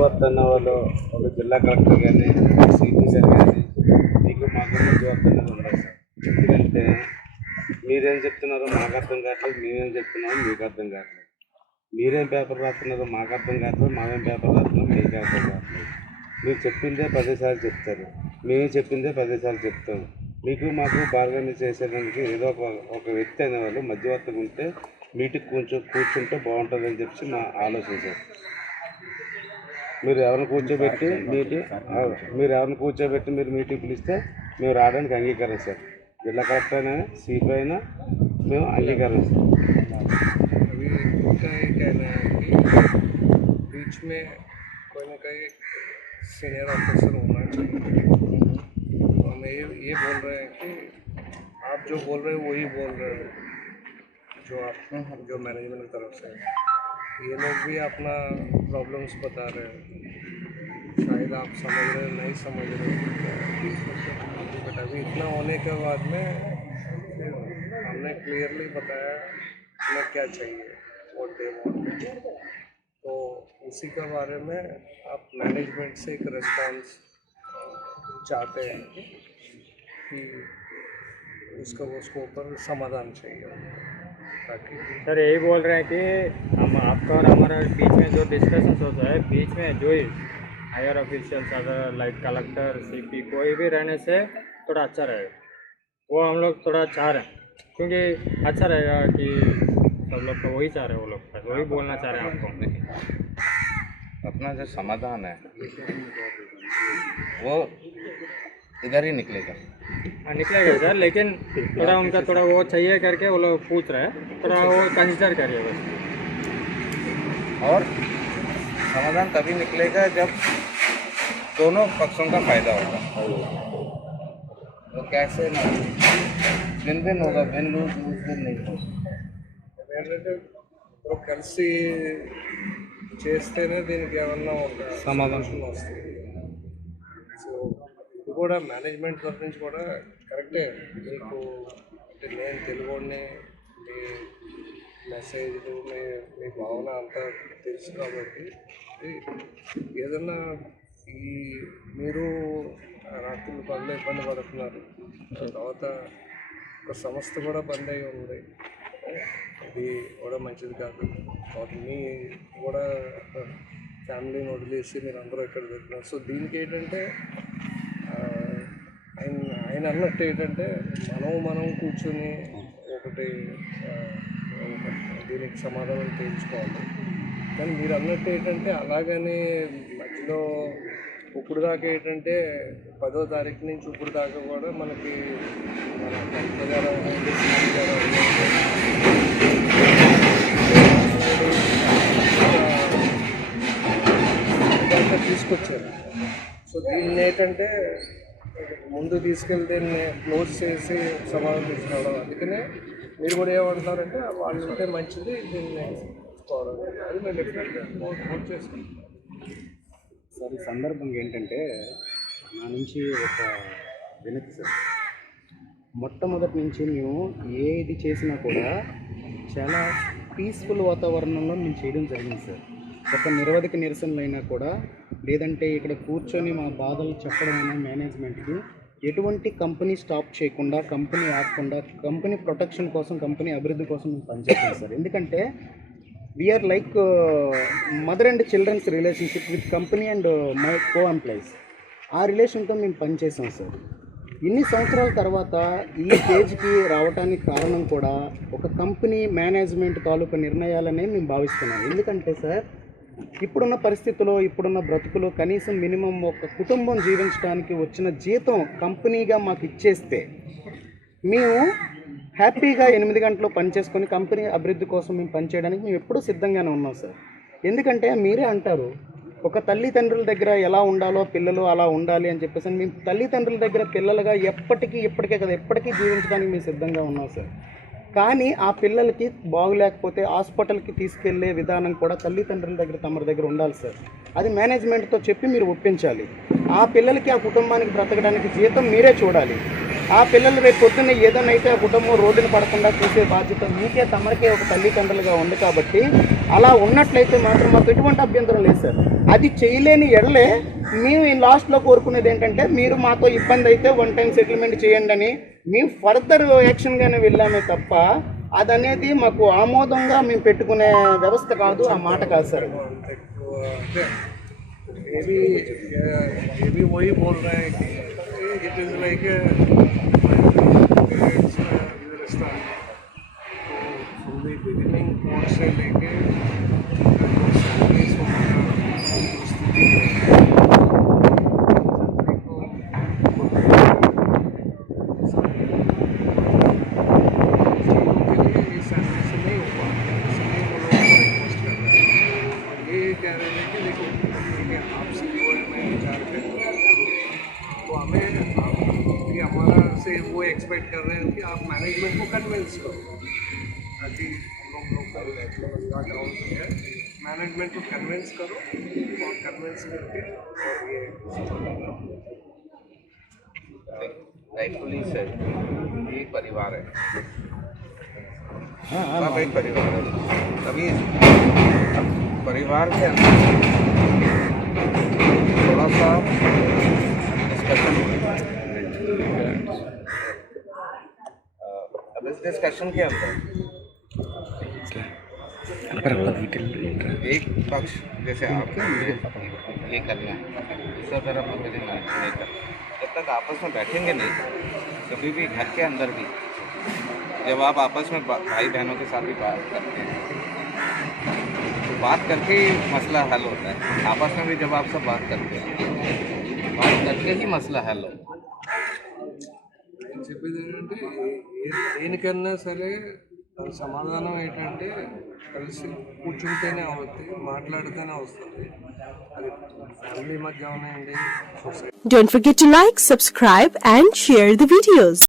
మధ్యవర్తి అన్న వాళ్ళు ఒక జిల్లా కలెక్టర్ కానీ సిపి కానీ మీకు మాకు మధ్యవర్తి అన్నది ఉండదు సార్. ఎందుకంటే మీరేం చెప్తున్నారో మాకు అర్థం కావట్లేదు మేమేం చెప్తున్నామో మీకు అర్థం కావట్లేదు. మీరేం పేపర్ రాస్తున్నారో మాకు అర్థం కావట్లేదు మామేం పేపర్ రాస్తున్నాం మీకు అర్థం కావట్లేదు. మీరు చెప్పిందే పదేసార్లు చెప్తారు. మేము చెప్పిందే పదేసార్లు చెప్తాము. మీకు మాకు బార్గెన్ చేసేదానికి ఏదో ఒక ఒక వ్యక్తి అనేవాళ్ళు మధ్యవర్తం ఉంటే మీటింగ్ కొంచెం కూర్చుంటే బాగుంటుందని చెప్పి మా ఆలోచన సార్. మీరు ఎవరిని కూర్చోబెట్టి మీటింగ్ మీరు ఎవరిని కూర్చోబెట్టి మీరు మీటింగ్ పిలిస్తే మేము రావడానికి అంగీకారం సార్ జిల్లా కలెక్టర్ అయినా సిపి అయినా మేము అంగీకారం సార్ अभी उनका ये कहना है कि बीच में कोई ना कोई सीनियर ऑफिसर होना चाहिए तो हम ये ये बोल रहे हैं कि आप जो बोल रहे हो वही बोल रहे हो जो आप जो मैनेजमेंट की तरफ से है। ये लोग भी अपना प्रॉब्लम्स बता रहे हैं। शायद आप समझ रहे नहीं समझ रहे बट अभी इतना होने के बाद में हमने क्लियरली बताया हमें क्या चाहिए और डे तो उसी के बारे में आप मैनेजमेंट से एक रिस्पॉन्स चाहते हैं कि उसका उसके ऊपर समाधान चाहिए। सर, यही बोल रहे हैं कि हम आपका और हमारा बीच में जो डिस्कशन होता है, बीच में जो ही higher officials other like collector CP कोई भी रहने से थोड़ा अच्छा रहेगा वो हम लोग थोड़ा चाह रहे हैं, क्योंकि अच्छा रहेगा कि सब लोग तो वही चाह रहे हैं, वो लोग वही बोलना चाह रहे हैं आपको। अपना जो समाधान है, वो इधर ही निकलेगा। हाँ निकलेगा सर लेकिन थोड़ा उनका थोड़ा वो चाहिए करके वो लोग पूछ रहे हैं थोड़ा वो कंसिडर करिए बस और समाधान तभी निकलेगा जब दोनों पक्षों का फायदा होगा तो कैसे ना विन विन होगा विन लूज लूज विन नहीं होगा ఏంటంటే ఇప్పుడు కలిసి చేస్తేనే దీనికి ఏమన్నా ఒక సమాధానం వస్తుంది సో ఇది కూడా మేనేజ్మెంట్ తరఫు నుంచి కూడా కరెక్టే మీకు అంటే నేను తెలుగుని మీ మెసేజ్లు మీ మీ భావన అంతా తెలుసు కాబట్టి ఏదన్నా ఈ మీరు రాత్రులు పనులు ఇబ్బంది పడుతున్నారు తర్వాత ఒక సంస్థ కూడా బంద్ అయి ఉంది ఇది కూడా మంచిది కాదు కాబట్టి మీ కూడా ఫ్యామిలీని వదిలేసి మీరు అందరూ ఇక్కడ పెట్టినారు. సో దీనికి ఏంటంటే నేను అన్నట్టు ఏంటంటే మనం మనం కూర్చొని ఒకటి దీనికి సమాధానం తేల్చుకోవాలి కానీ మీరు అన్నట్టు ఏంటంటే అలాగనే మధ్యలో ఇప్పుడు దాకా ఏంటంటే పదో తారీఖు నుంచి ఇప్పుడు దాకా కూడా మనకి మన తీసుకొచ్చారు. సో దీన్ని ఏంటంటే ముందు తీసుకెళ్తే క్లోజ్ చేసి సమాధానం తీసుకురావడం అందుకనే మీరు కూడా ఏమంటున్నారంటే వాళ్ళు ఉంటే మంచిది దీన్ని తీసుకోవడం అది మేము డెఫినెట్గా నోట్ చేసుకుంటాం. సార్ ఈ సందర్భంగా ఏంటంటే నా నుంచి ఒక వినతి సార్. మొట్టమొదటి నుంచి మేము ఏది చేసినా కూడా చాలా పీస్ఫుల్ వాతావరణంలో మేము చేయడం జరిగింది సార్. ఒక నిరవధిక నిరసనలు అయినా కూడా లేదంటే ఇక్కడ కూర్చొని మా బాధలు చెప్పడం మేనేజ్మెంట్కి ఎటువంటి కంపెనీ స్టాప్ చేయకుండా కంపెనీ ఆపకుండా కంపెనీ ప్రొటెక్షన్ కోసం కంపెనీ అభివృద్ధి కోసం మేము పనిచేస్తాం సార్. ఎందుకంటే we are like mother and childrens relationship with company and my co employees ఆ రిలేషన్తో మేము పనిచేసాం సార్. ఇన్ని సంవత్సరాల తర్వాత ఈ స్టేజ్కి రావడానికి కారణం కూడా ఒక కంపెనీ మేనేజ్మెంట్ తాలూకా నిర్ణయాలనే మేము భావిస్తున్నాం. ఎందుకంటే సార్ ఇప్పుడున్న పరిస్థితుల్లో ఇప్పుడున్న బ్రతుకులో కనీసం మినిమం ఒక కుటుంబం జీవించడానికి వచ్చిన జీతం కంపెనీగా మాకు ఇచ్చేస్తే మేము హ్యాపీగా ఎనిమిది గంటలు పనిచేసుకొని కంపెనీ అభివృద్ధి కోసం మేము పనిచేయడానికి మేము ఎప్పుడూ సిద్ధంగానే ఉన్నాం సార్. ఎందుకంటే మీరే అంటారు ఒక తల్లిదండ్రుల దగ్గర ఎలా ఉండాలో పిల్లలు అలా ఉండాలి అని చెప్పేసి మేము తల్లిదండ్రుల దగ్గర పిల్లలుగా ఎప్పటికీ ఇప్పటికే కదా ఎప్పటికీ జీవించడానికి మేము సిద్ధంగా ఉన్నాం సార్. కానీ ఆ పిల్లలకి బాగులేకపోతే హాస్పిటల్కి తీసుకెళ్ళే విధానం కూడా తల్లిదండ్రుల దగ్గర తమ దగ్గర ఉండాలి సార్. అది మేనేజ్మెంట్తో చెప్పి మీరు ఒప్పించాలి. ఆ పిల్లలకి ఆ కుటుంబానికి బ్రతకడానికి జీతం మీరే చూడాలి. ఆ పిల్లలు రేపు పొద్దున్న ఏదైనా ఆ కుటుంబం రోడ్డున పడకుండా చూసే బాధ్యత మీకే తమరికే ఒక తల్లిదండ్రులుగా ఉంది కాబట్టి అలా ఉన్నట్లయితే మాత్రం మాకు ఎటువంటి అభ్యంతరం లేదు సార్. అది చేయలేని ఎడలే మేము ఈ లాస్ట్లో కోరుకునేది ఏంటంటే మీరు మాతో ఇబ్బంది అయితే వన్ టైం సెటిల్మెంట్ చేయండి అని మేము ఫర్దర్ యాక్షన్గానే వెళ్ళామే తప్ప అదనేది మాకు ఆమోదంగా మేము పెట్టుకునే వ్యవస్థ కాదు ఆ మాట కాదు sir it is like like तो हमें आप ये हमारा से वो एक्सपेक्ट कर रहे हैं कि आप मैनेजमेंट को कन्विंस करो ताकि हम लोग लोकल ग्राउंड है। मैनेजमेंट को कन्विंस करो और कन्विंस करके और ये राइटफुली सर ये परिवार है सब एक परिवार है। तभी परिवार के अंदर थोड़ा सा डिस्कशन अब इस डिस्कशन के अंदर एक पक्ष जैसे आप ये करना है। दूसरा तरफ़ मुझे नहीं करना। जब तक आपस में बैठेंगे नहीं कभी भी घर के अंदर भी जब आप आपस में भाई बहनों के साथ भी बात करते हैं बात करके ही मसला हल होता है आपस में भी जब आप सब बात करते हैं बात करके ही मसला हल होता है నేను చెప్పేది ఏంటంటే ఏ- దేనికన్నా సరే దాని సమాధానం ఏంటంటే కలిసి కూర్చుంటేనే అవుతుంది మాట్లాడితేనే వస్తుంది అది ఫ్యామిలీ మధ్య ఉన్నాయండి society Don't forget to like, subscribe and share the videos.